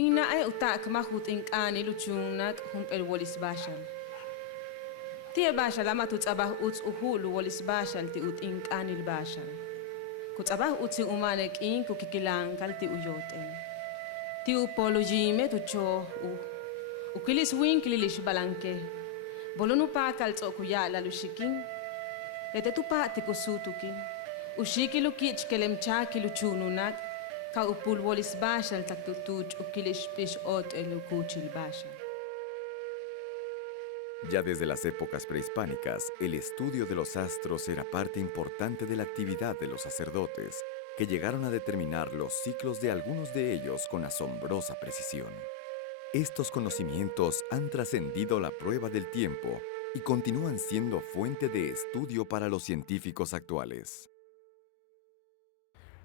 Inna ay utak mahut inkani luchunak humpel walis bashal. Tia bashal ama tutsabah uts uhulu walis bashal ti ut inkani bashal. Kutsabah utsi umanek in kukikilankal ti uyoten. Ti upolo jime tu cho ukilis winkilish balanke. Bolonu pa kaltso kuya lalushikin. Lete tu pa ti kusutukin. Ushiki lukich kelemcha kiluchununak. Ka upul walis bashal taktutuch ukilish pish ot elukuchil bashal. Ya desde las épocas prehispánicas, el estudio de los astros era parte importante de la actividad de los sacerdotes, que llegaron a determinar los ciclos de algunos de ellos con asombrosa precisión. Estos conocimientos han trascendido la prueba del tiempo y continúan siendo fuente de estudio para los científicos actuales.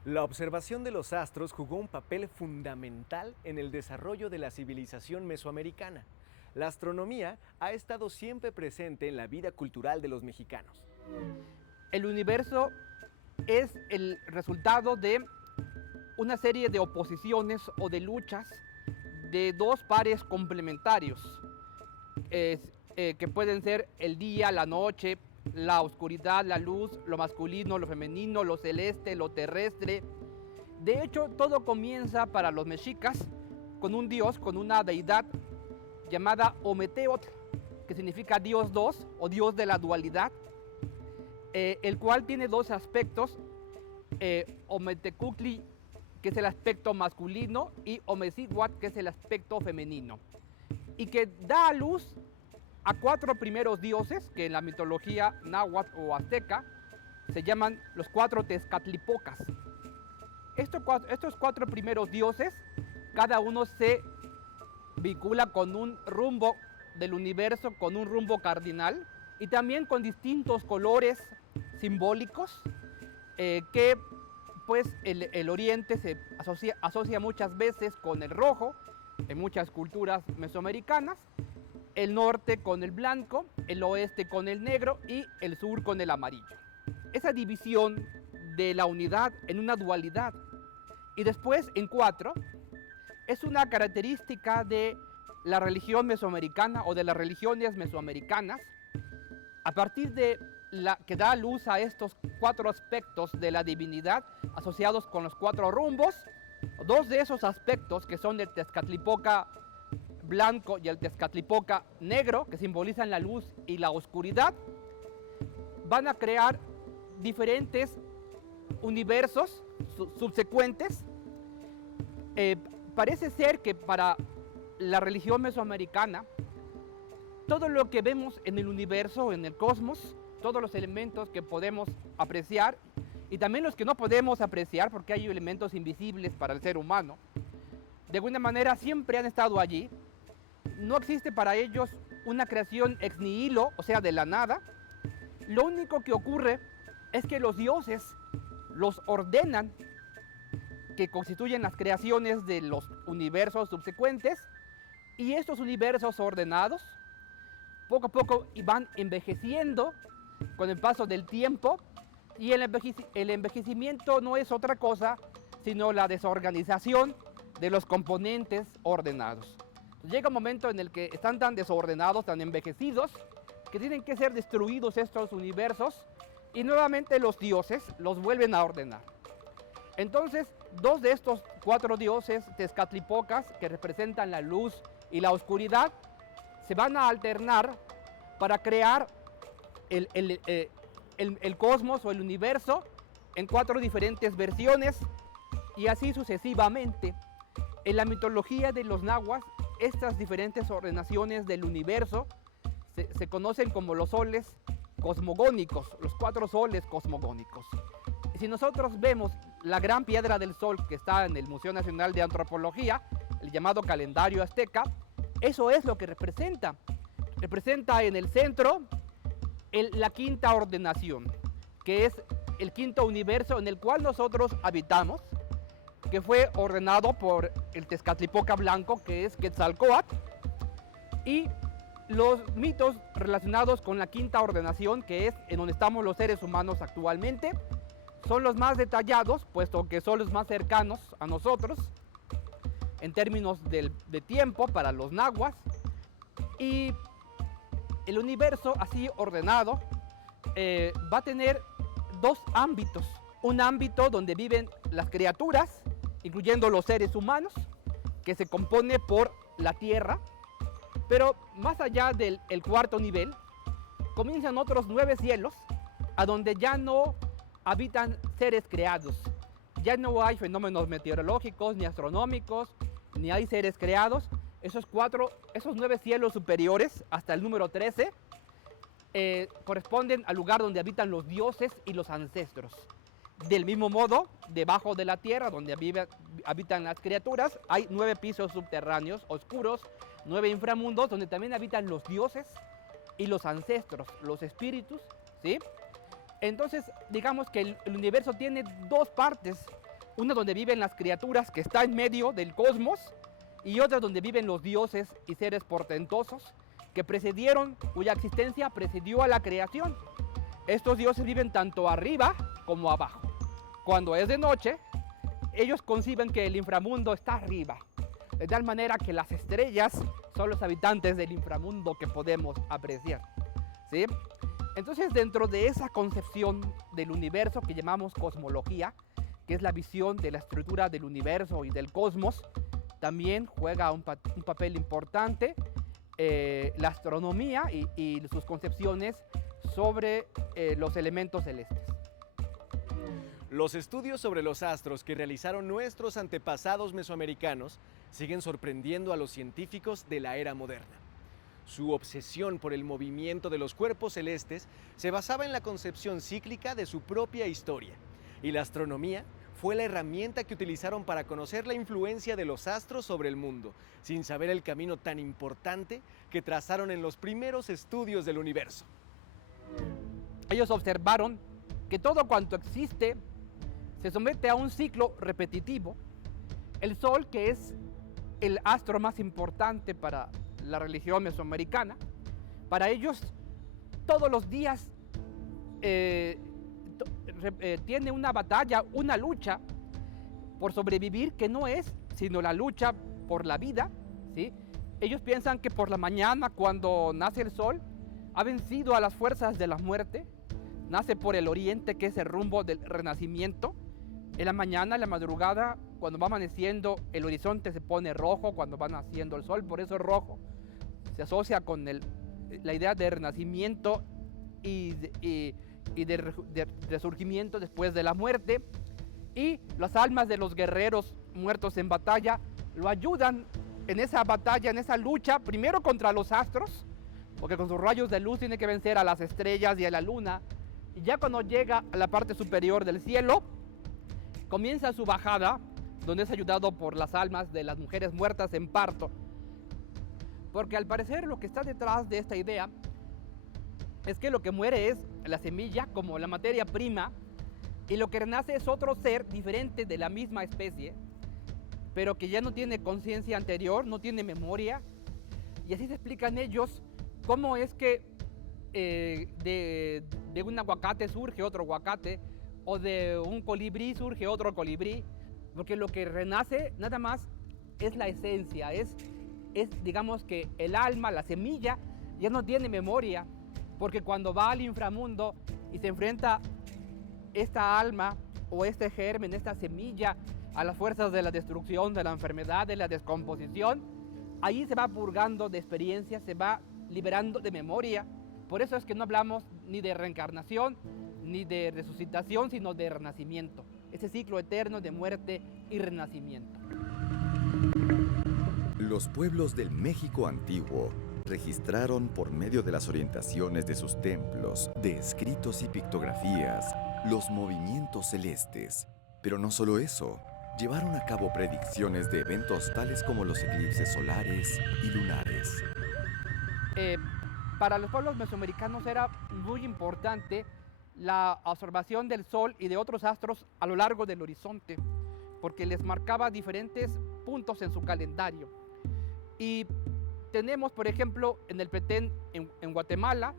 La observación de los astros jugó un papel fundamental en el desarrollo de la civilización mesoamericana. La astronomía ha estado siempre presente en la vida cultural de los mexicanos. El universo es el resultado de una serie de oposiciones o de luchas de dos pares complementarios, que pueden ser el día, la noche, la oscuridad, la luz, lo masculino, lo femenino, lo celeste, lo terrestre. De hecho, todo comienza para los mexicas con un dios, con una deidad llamada Ometeotl, que significa Dios dos o Dios de la dualidad, el cual tiene dos aspectos, Ometecuhtli, que es el aspecto masculino, y Omecihuatl, que es el aspecto femenino, y que da a luz a cuatro primeros dioses que en la mitología náhuatl o azteca se llaman los cuatro Tezcatlipocas. Estos cuatro primeros dioses, cada uno se vincula con un rumbo del universo, con un rumbo cardinal y también con distintos colores simbólicos que pues el oriente se asocia muchas veces con el rojo en muchas culturas mesoamericanas, el norte con el blanco, el oeste con el negro y el sur con el amarillo. Esa división de la unidad en una dualidad y después en cuatro es una característica de la religión mesoamericana o de las religiones mesoamericanas, a partir de la que da luz a estos cuatro aspectos de la divinidad asociados con los cuatro rumbos. Dos de esos aspectos, que son el Tezcatlipoca blanco y el Tezcatlipoca negro, que simbolizan la luz y la oscuridad, van a crear diferentes universos subsecuentes. Parece ser que para la religión mesoamericana, todo lo que vemos en el universo, en el cosmos, todos los elementos que podemos apreciar y también los que no podemos apreciar, porque hay elementos invisibles para el ser humano, de alguna manera siempre han estado allí. No existe para ellos una creación ex nihilo, o sea, de la nada. Lo único que ocurre es que los dioses los ordenan, que constituyen las creaciones de los universos subsecuentes, y estos universos ordenados poco a poco van envejeciendo con el paso del tiempo, y el envejecimiento no es otra cosa sino la desorganización de los componentes ordenados. Llega un momento en el que están tan desordenados, tan envejecidos, que tienen que ser destruidos estos universos y nuevamente los dioses los vuelven a ordenar. Entonces, dos de estos cuatro dioses Tezcatlipocas, que representan la luz y la oscuridad, se van a alternar para crear el cosmos o el universo en cuatro diferentes versiones y así sucesivamente. En la mitología de los nahuas, estas diferentes ordenaciones del universo se conocen como los soles cosmogónicos, los cuatro soles cosmogónicos. Y si nosotros vemos la gran piedra del sol que está en el Museo Nacional de Antropología, el llamado calendario azteca, eso es lo que representa. Representa en el centro la quinta ordenación, que es el quinto universo en el cual nosotros habitamos, que fue ordenado por el Tezcatlipoca blanco, que es Quetzalcóatl, y los mitos relacionados con la quinta ordenación, que es en donde estamos los seres humanos actualmente, son los más detallados, puesto que son los más cercanos a nosotros. en términos de tiempo para los nahuas. Y el universo así ordenado va a tener dos ámbitos. Un ámbito donde viven las criaturas, incluyendo los seres humanos, que se compone por la Tierra. Pero más allá del cuarto nivel, comienzan otros 9 cielos, a donde ya no habitan seres creados. Ya no hay fenómenos meteorológicos, ni astronómicos, ni hay seres creados. Esos 9 cielos superiores, hasta el número 13, corresponden al lugar donde habitan los dioses y los ancestros. Del mismo modo, debajo de la tierra, donde habitan las criaturas, hay 9 pisos subterráneos oscuros, 9 inframundos, donde también habitan los dioses y los ancestros, los espíritus, ¿sí? Entonces, digamos que el universo tiene 2 partes, una donde viven las criaturas, que está en medio del cosmos, y otra donde viven los dioses y seres portentosos, cuya existencia precedió a la creación. Estos dioses viven tanto arriba como abajo. Cuando es de noche, ellos conciben que el inframundo está arriba, de tal manera que las estrellas son los habitantes del inframundo que podemos apreciar, ¿sí? Entonces, dentro de esa concepción del universo que llamamos cosmología, que es la visión de la estructura del universo y del cosmos, también juega un papel importante la astronomía y sus concepciones sobre los elementos celestes. Los estudios sobre los astros que realizaron nuestros antepasados mesoamericanos siguen sorprendiendo a los científicos de la era moderna. Su obsesión por el movimiento de los cuerpos celestes se basaba en la concepción cíclica de su propia historia, y la astronomía fue la herramienta que utilizaron para conocer la influencia de los astros sobre el mundo, sin saber el camino tan importante que trazaron en los primeros estudios del universo. Ellos observaron que todo cuanto existe se somete a un ciclo repetitivo. El Sol, que es el astro más importante para la religión mesoamericana, para ellos todos los días tiene una batalla, una lucha por sobrevivir, que no es sino la lucha por la vida, ¿sí? Ellos piensan que por la mañana, cuando nace el sol, ha vencido a las fuerzas de la muerte, nace por el oriente, que es el rumbo del renacimiento. En la mañana, en la madrugada, cuando va amaneciendo, el horizonte se pone rojo cuando va naciendo el sol, por eso es rojo. Se asocia con la idea de renacimiento y de resurgimiento después de la muerte. Y las almas de los guerreros muertos en batalla lo ayudan en esa batalla, en esa lucha, primero contra los astros, porque con sus rayos de luz tiene que vencer a las estrellas y a la luna. Y ya cuando llega a la parte superior del cielo, comienza su bajada, donde es ayudado por las almas de las mujeres muertas en parto. Porque al parecer lo que está detrás de esta idea es que lo que muere es la semilla como la materia prima, y lo que renace es otro ser diferente de la misma especie, pero que ya no tiene conciencia anterior, no tiene memoria. Y así se explican ellos cómo es que de un aguacate surge otro aguacate, o de un colibrí surge otro colibrí, porque lo que renace nada más es la esencia, es digamos que el alma, la semilla, ya no tiene memoria, porque cuando va al inframundo y se enfrenta esta alma o este germen, esta semilla, a las fuerzas de la destrucción, de la enfermedad, de la descomposición, ahí se va purgando de experiencia, se va liberando de memoria. Por eso es que no hablamos ni de reencarnación, ni de resucitación, sino de renacimiento. Ese ciclo eterno de muerte y renacimiento. Los pueblos del México antiguo registraron por medio de las orientaciones de sus templos, de escritos y pictografías, los movimientos celestes. Pero no solo eso, llevaron a cabo predicciones de eventos tales como los eclipses solares y lunares. Para los pueblos mesoamericanos era muy importante la observación del Sol y de otros astros a lo largo del horizonte, porque les marcaba diferentes puntos en su calendario. Y tenemos, por ejemplo, en el Petén, en Guatemala,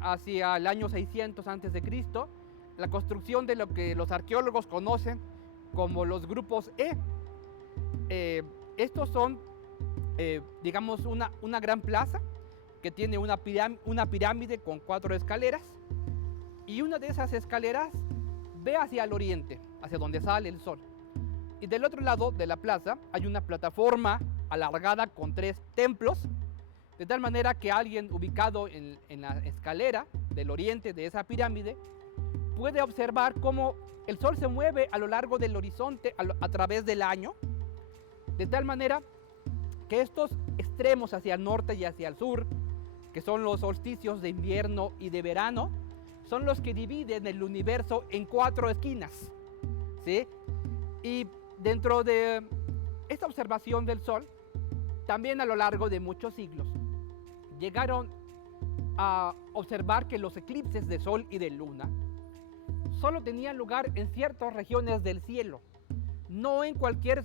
hacia el año 600 a.C., la construcción de lo que los arqueólogos conocen como los grupos E. estos son, digamos, una gran plaza que tiene una pirámide con 4 escaleras, y una de esas escaleras ve hacia el oriente, hacia donde sale el sol. Y del otro lado de la plaza hay una plataforma alargada con 3 templos, de tal manera que alguien ubicado en la escalera del oriente de esa pirámide puede observar cómo el sol se mueve a lo largo del horizonte a través del año, de tal manera que estos extremos hacia el norte y hacia el sur, que son los solsticios de invierno y de verano, son los que dividen el universo en 4 esquinas, ¿sí? Y dentro de esta observación del sol, también a lo largo de muchos siglos, llegaron a observar que los eclipses de sol y de luna solo tenían lugar en ciertas regiones del cielo, no en cualquier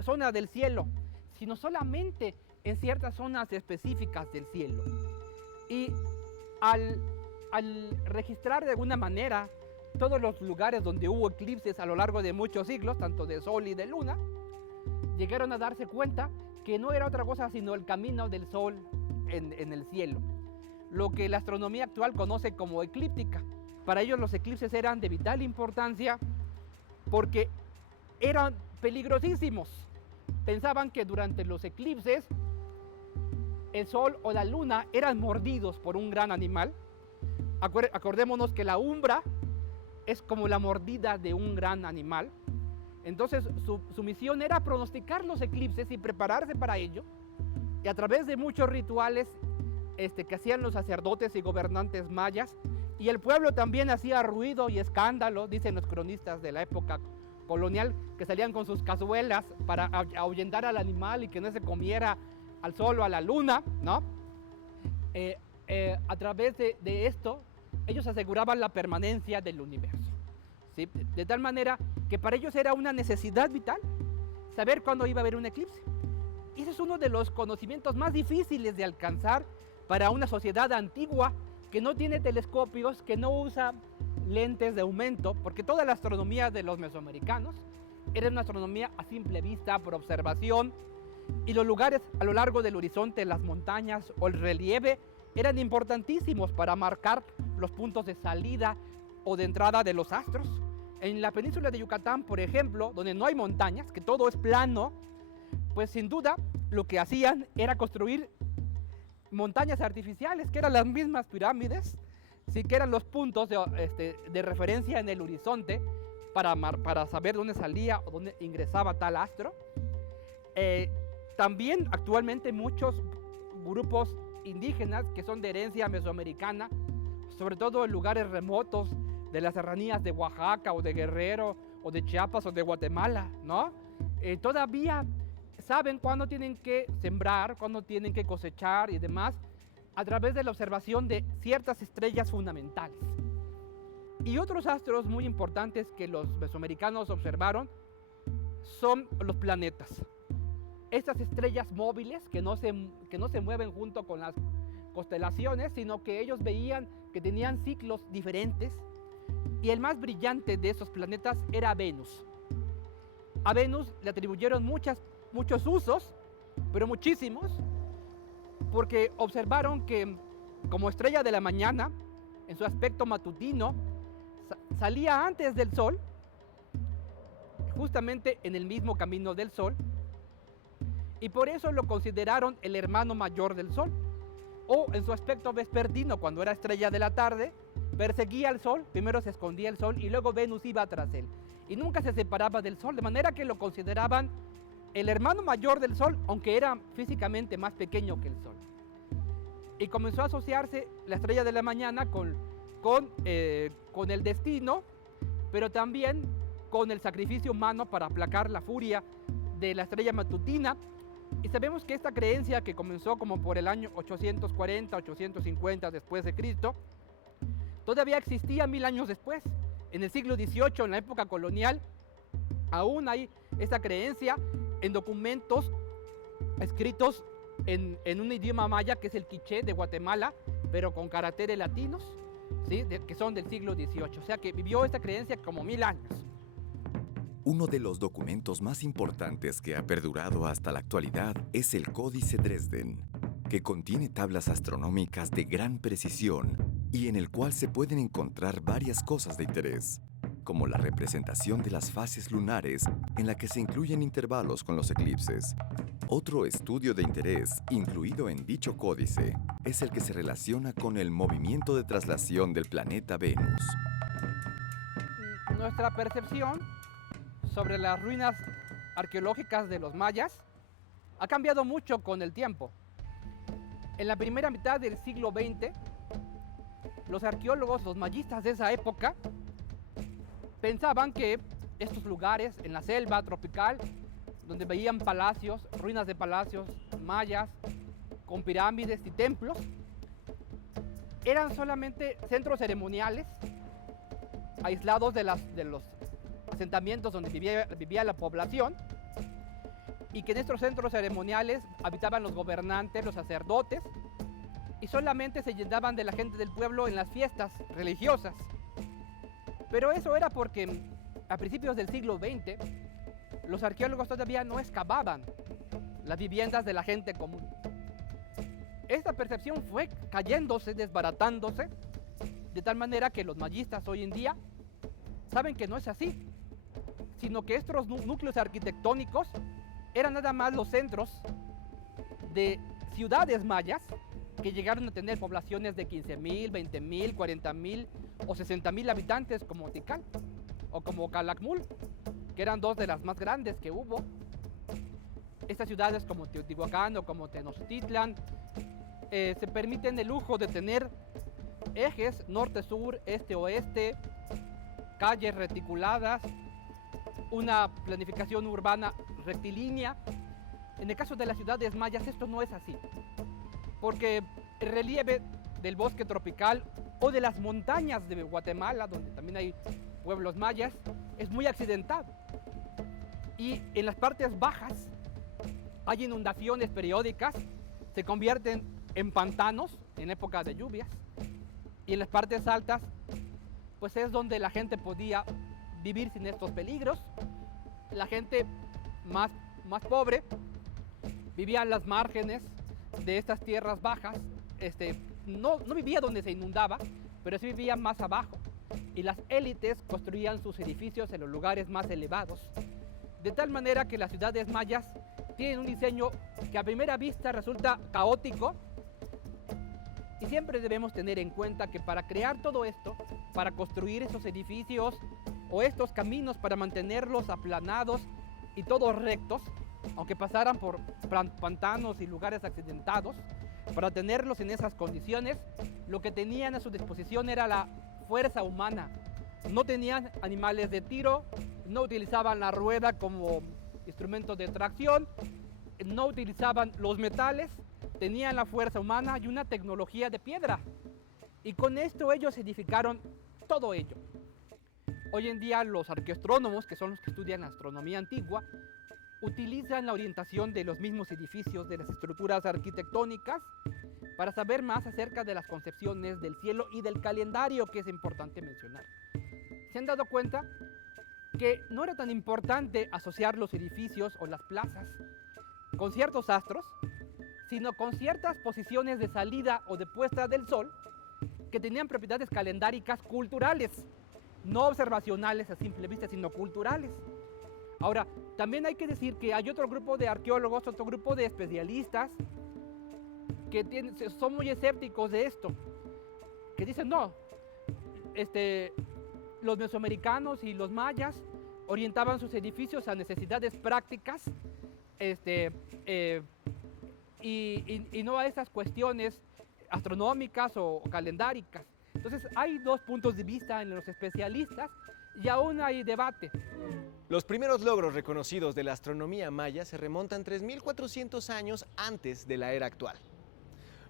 zona del cielo, sino solamente en ciertas zonas específicas del cielo. Y al registrar de alguna manera todos los lugares donde hubo eclipses a lo largo de muchos siglos, tanto de sol y de luna, llegaron a darse cuenta que no era otra cosa sino el camino del sol en el cielo, lo que la astronomía actual conoce como eclíptica. Para ellos los eclipses eran de vital importancia porque eran peligrosísimos. Pensaban que durante los eclipses el sol o la luna eran mordidos por un gran animal. Acordémonos que la umbra es como la mordida de un gran animal. Entonces su misión era pronosticar los eclipses y prepararse para ello. Y a través de muchos rituales que hacían los sacerdotes y gobernantes mayas, y el pueblo también hacía ruido y escándalo, dicen los cronistas de la época colonial, que salían con sus cazuelas para ahuyentar al animal y que no se comiera al sol o a la luna, ¿no? A través de esto, ellos aseguraban la permanencia del universo, ¿sí? De tal manera que para ellos era una necesidad vital saber cuándo iba a haber un eclipse. Y ese es uno de los conocimientos más difíciles de alcanzar para una sociedad antigua que no tiene telescopios, que no usa lentes de aumento, porque toda la astronomía de los mesoamericanos era una astronomía a simple vista, por observación, y los lugares a lo largo del horizonte, las montañas o el relieve, eran importantísimos para marcar los puntos de salida o de entrada de los astros. En la península de Yucatán, por ejemplo, donde no hay montañas, que todo es plano, pues sin duda lo que hacían era construir montañas artificiales, que eran las mismas pirámides, sí, que eran los puntos de referencia en el horizonte para saber dónde salía o dónde ingresaba tal astro. También actualmente muchos grupos indígenas que son de herencia mesoamericana, sobre todo en lugares remotos de las serranías de Oaxaca o de Guerrero o de Chiapas o de Guatemala, ¿no? Todavía saben cuándo tienen que sembrar, cuándo tienen que cosechar y demás, a través de la observación de ciertas estrellas fundamentales. Y otros astros muy importantes que los mesoamericanos observaron son los planetas. Estas estrellas móviles que no se mueven junto con las constelaciones, sino que ellos veían que tenían ciclos diferentes. Y el más brillante de esos planetas era Venus. A Venus le atribuyeron muchos usos, pero muchísimos, porque observaron que como estrella de la mañana, en su aspecto matutino, salía antes del Sol, justamente en el mismo camino del Sol, y por eso lo consideraron el hermano mayor del Sol. O en su aspecto vespertino, cuando era estrella de la tarde, perseguía al Sol, primero se escondía el Sol y luego Venus iba tras él. Y nunca se separaba del Sol, de manera que lo consideraban el hermano mayor del Sol, aunque era físicamente más pequeño que el Sol. Y comenzó a asociarse la estrella de la mañana con el destino, pero también con el sacrificio humano para aplacar la furia de la estrella matutina. Y sabemos que esta creencia, que comenzó como por el año 840, 850 después de Cristo, todavía existía 1000 años después. En el siglo XVIII, en la época colonial, aún hay esta creencia en documentos escritos en un idioma maya que es el quiché de Guatemala, pero con caracteres latinos, ¿sí? Que son del siglo XVIII. O sea que vivió esta creencia como 1000 años. Uno de los documentos más importantes que ha perdurado hasta la actualidad es el Códice Dresden, que contiene tablas astronómicas de gran precisión y en el cual se pueden encontrar varias cosas de interés, como la representación de las fases lunares en la que se incluyen intervalos con los eclipses. Otro estudio de interés incluido en dicho códice es el que se relaciona con el movimiento de traslación del planeta Venus. Nuestra percepción sobre las ruinas arqueológicas de los mayas ha cambiado mucho con el tiempo. En la primera mitad del siglo XX, los arqueólogos, los mayistas de esa época, pensaban que estos lugares en la selva tropical, donde veían palacios, ruinas de palacios mayas, con pirámides y templos, eran solamente centros ceremoniales, aislados de los asentamientos donde vivía la población, y que en estos centros ceremoniales habitaban los gobernantes, los sacerdotes, y solamente se llenaban de la gente del pueblo en las fiestas religiosas. Pero eso era porque a principios del siglo XX los arqueólogos todavía no excavaban las viviendas de la gente común. Esta percepción fue cayéndose, desbaratándose, de tal manera que los mayistas hoy en día saben que no es así, sino que estos núcleos arquitectónicos eran nada más los centros de ciudades mayas que llegaron a tener poblaciones de 15,000, 20,000, 40,000 o 60,000 habitantes, como Tikal o como Calakmul, que eran dos de las más grandes que hubo. Estas ciudades como Teotihuacán o como Tenochtitlan se permiten el lujo de tener ejes norte-sur, este-oeste, calles reticuladas, una planificación urbana rectilínea. En el caso de las ciudades mayas esto no es así, porque el relieve del bosque tropical o de las montañas de Guatemala, donde también hay pueblos mayas, es muy accidentado. Y en las partes bajas hay inundaciones periódicas, se convierten en pantanos en época de lluvias, y en las partes altas pues es donde la gente podía vivir sin estos peligros. La gente más pobre vivía en las márgenes de estas tierras bajas, no vivía donde se inundaba, pero sí vivía más abajo, y las élites construían sus edificios en los lugares más elevados, de tal manera que las ciudades mayas tienen un diseño que a primera vista resulta caótico. Y siempre debemos tener en cuenta que para crear todo esto, para construir esos edificios o estos caminos, para mantenerlos aplanados y todos rectos, aunque pasaran por pantanos y lugares accidentados, para tenerlos en esas condiciones, lo que tenían a su disposición era la fuerza humana. No tenían animales de tiro, no utilizaban la rueda como instrumento de tracción, no utilizaban los metales, tenían la fuerza humana y una tecnología de piedra. Y con esto ellos edificaron todo ello. Hoy en día los arqueoastrónomos, que son los que estudian la astronomía antigua, utilizan la orientación de los mismos edificios, de las estructuras arquitectónicas, para saber más acerca de las concepciones del cielo y del calendario, que es importante mencionar. ¿Se han dado cuenta que no era tan importante asociar los edificios o las plazas con ciertos astros, sino con ciertas posiciones de salida o de puesta del sol que tenían propiedades calendáricas culturales, no observacionales a simple vista, sino culturales? Ahora, también hay que decir que hay otro grupo de arqueólogos, otro grupo de especialistas que son muy escépticos de esto, que dicen no, los mesoamericanos y los mayas orientaban sus edificios a necesidades prácticas, y no a esas cuestiones astronómicas o calendáricas. Entonces hay dos puntos de vista en los especialistas y aún hay debate. Los primeros logros reconocidos de la astronomía maya se remontan 3.400 años antes de la era actual.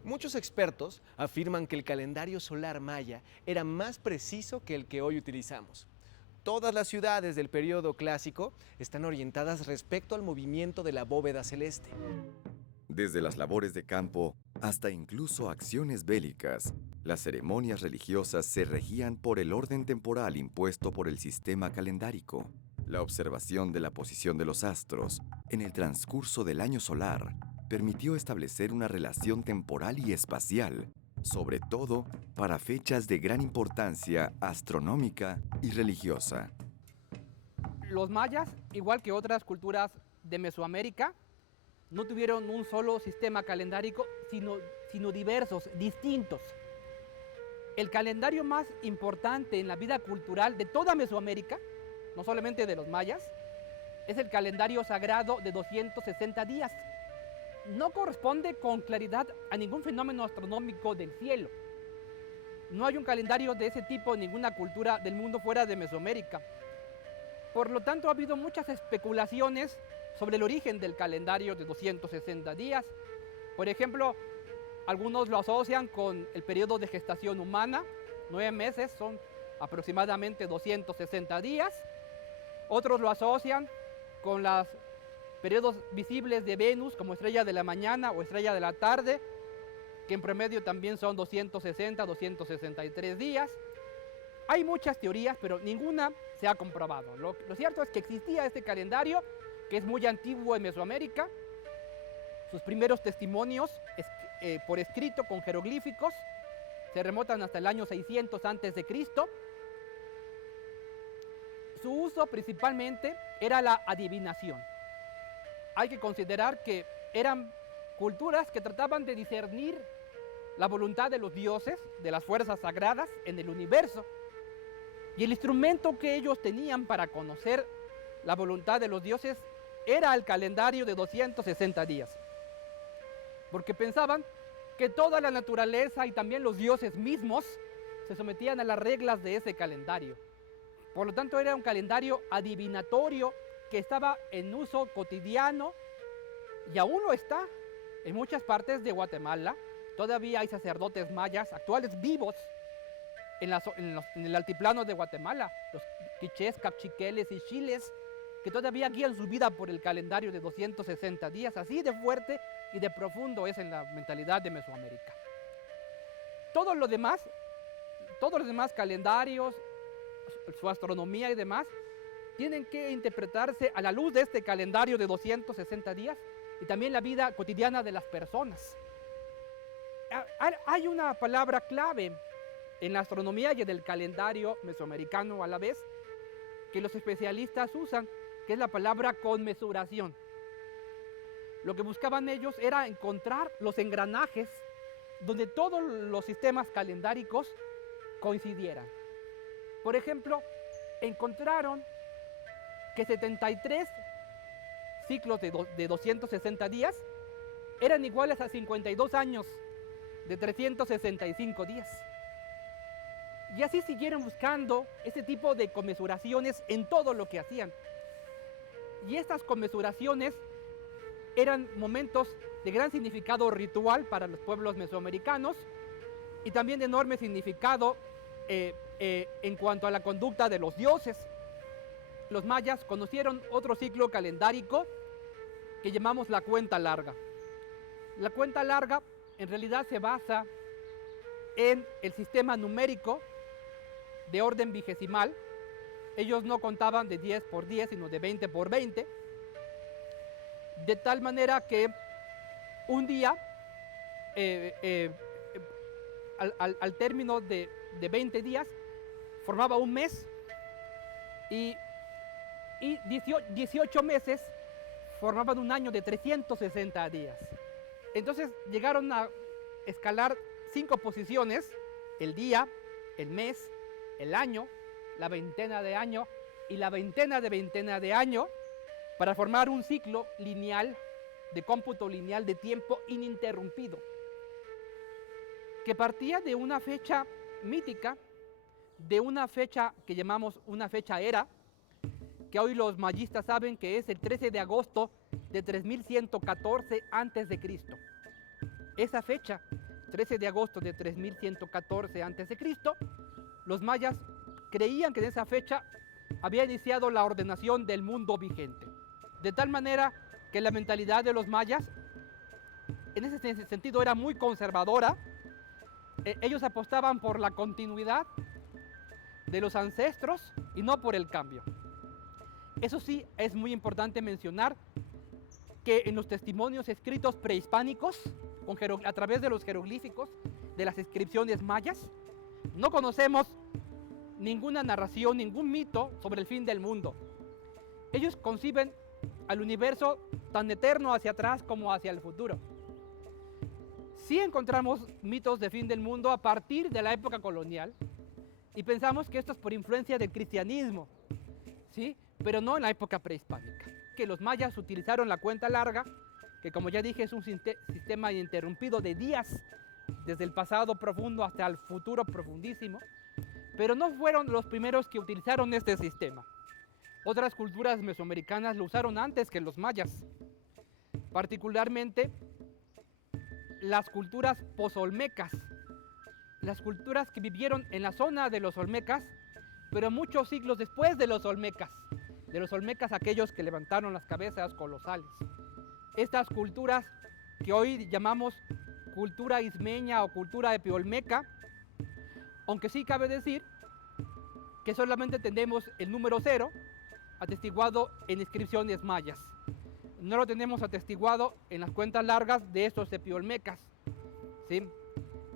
Muchos expertos afirman que el calendario solar maya era más preciso que el que hoy utilizamos. Todas las ciudades del periodo clásico están orientadas respecto al movimiento de la bóveda celeste. Desde las labores de campo hasta incluso acciones bélicas, las ceremonias religiosas se regían por el orden temporal impuesto por el sistema calendárico. La observación de la posición de los astros en el transcurso del año solar permitió establecer una relación temporal y espacial, sobre todo para fechas de gran importancia astronómica y religiosa. Los mayas, igual que otras culturas de Mesoamérica, no tuvieron un solo sistema calendárico, sino diversos, distintos. El calendario más importante en la vida cultural de toda Mesoamérica, no solamente de los mayas, es el calendario sagrado de 260 días. No corresponde con claridad a ningún fenómeno astronómico del cielo. No hay un calendario de ese tipo en ninguna cultura del mundo fuera de Mesoamérica. Por lo tanto, ha habido muchas especulaciones sobre el origen del calendario de 260 días. Por ejemplo, algunos lo asocian con el periodo de gestación humana, 9 meses, son aproximadamente 260 días. Otros lo asocian con los periodos visibles de Venus como estrella de la mañana o estrella de la tarde, que en promedio también son 260, 263 días. Hay muchas teorías, pero ninguna se ha comprobado. Lo cierto es que existía este calendario, que es muy antiguo en Mesoamérica. Sus primeros testimonios por escrito con jeroglíficos se remontan hasta el año 600 a.C. Su uso principalmente era la adivinación. Hay que considerar que eran culturas que trataban de discernir la voluntad de los dioses, de las fuerzas sagradas en el universo. Y el instrumento que ellos tenían para conocer la voluntad de los dioses era el calendario de 260 días. Porque pensaban que toda la naturaleza y también los dioses mismos se sometían a las reglas de ese calendario. Por lo tanto, era un calendario adivinatorio que estaba en uso cotidiano y aún lo está en muchas partes de Guatemala. Todavía hay sacerdotes mayas actuales vivos en el altiplano de Guatemala, los quichés, capchiqueles y chiles, que todavía guían su vida por el calendario de 260 días. Así de fuerte y de profundo es en la mentalidad de Mesoamérica. Todos los demás calendarios, su astronomía y demás, tienen que interpretarse a la luz de este calendario de 260 días y también la vida cotidiana de las personas. Hay una palabra clave en la astronomía y en el calendario mesoamericano a la vez, que los especialistas usan, que es la palabra conmesuración. Lo que buscaban ellos era encontrar los engranajes donde todos los sistemas calendáricos coincidieran. Por ejemplo, encontraron que 73 ciclos de 260 días eran iguales a 52 años de 365 días. Y así siguieron buscando ese tipo de conmesuraciones en todo lo que hacían. Y estas conmesuraciones eran momentos de gran significado ritual para los pueblos mesoamericanos y también de enorme significado en cuanto a la conducta de los dioses. Los mayas conocieron otro ciclo calendárico que llamamos la cuenta larga. La cuenta larga en realidad se basa en el sistema numérico de orden vigesimal. Ellos no contaban de 10 por 10, sino de 20 por 20. De tal manera que un día, al término de 20 días, formaba un mes y 18 meses formaban un año de 360 días. Entonces llegaron a escalar 5 posiciones: el día, el mes, el año, la veintena de año y la veintena de año, para formar un ciclo lineal, de cómputo lineal de tiempo ininterrumpido, que partía de una fecha mítica, de una fecha que llamamos una fecha era, que hoy los mayistas saben que es el 13 de agosto de 3114 a.C. Esa fecha, 13 de agosto de 3114 a.C., los mayas creían que en esa fecha había iniciado la ordenación del mundo vigente. De tal manera que la mentalidad de los mayas, en ese sentido, era muy conservadora. Ellos apostaban por la continuidad de los ancestros y no por el cambio. Eso sí, es muy importante mencionar que en los testimonios escritos prehispánicos, a través de los jeroglíficos de las inscripciones mayas, no conocemos ninguna narración, ningún mito sobre el fin del mundo. Ellos conciben al universo tan eterno hacia atrás como hacia el futuro. Sí encontramos mitos de fin del mundo a partir de la época colonial y pensamos que esto es por influencia del cristianismo, ¿sí? Pero no en la época prehispánica, que los mayas utilizaron la cuenta larga, que como ya dije es un sistema ininterrumpido de días, desde el pasado profundo hasta el futuro profundísimo, pero no fueron los primeros que utilizaron este sistema. Otras culturas mesoamericanas lo usaron antes que los mayas, particularmente las culturas pozolmecas, las culturas que vivieron en la zona de los olmecas, pero muchos siglos después de los olmecas aquellos que levantaron las cabezas colosales. Estas culturas que hoy llamamos cultura ismeña o cultura epiolmeca, aunque sí cabe decir que solamente tenemos el número 0 atestiguado en inscripciones mayas. No lo tenemos atestiguado en las cuentas largas de estos epiolmecas, ¿sí?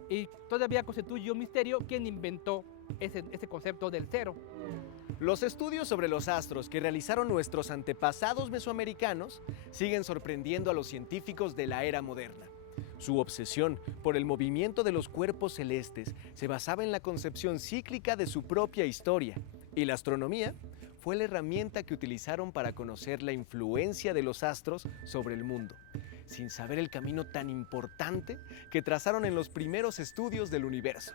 Y todavía constituye un misterio quién inventó ese concepto del 0. Los estudios sobre los astros que realizaron nuestros antepasados mesoamericanos siguen sorprendiendo a los científicos de la era moderna. Su obsesión por el movimiento de los cuerpos celestes se basaba en la concepción cíclica de su propia historia, y la astronomía fue la herramienta que utilizaron para conocer la influencia de los astros sobre el mundo, sin saber el camino tan importante que trazaron en los primeros estudios del universo.